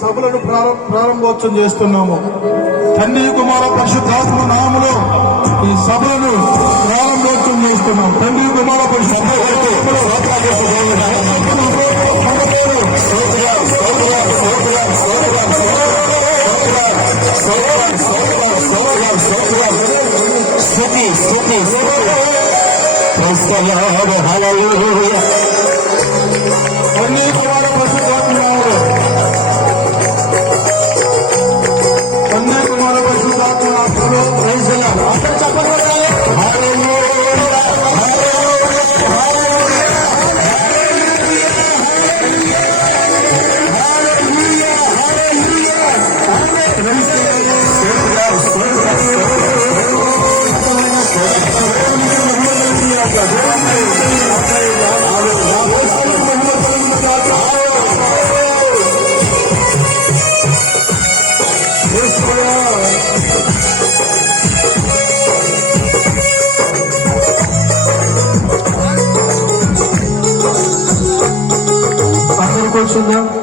సభలను ప్రారంభోత్సవం చేస్తున్నాము. తండ్రి కుమార పరిశుద్ధాత్మ నామములో ఈ సభలను ప్రారంభోత్సవం చేస్తున్నాం. తండ్రి కుమార కూర్చుందాం.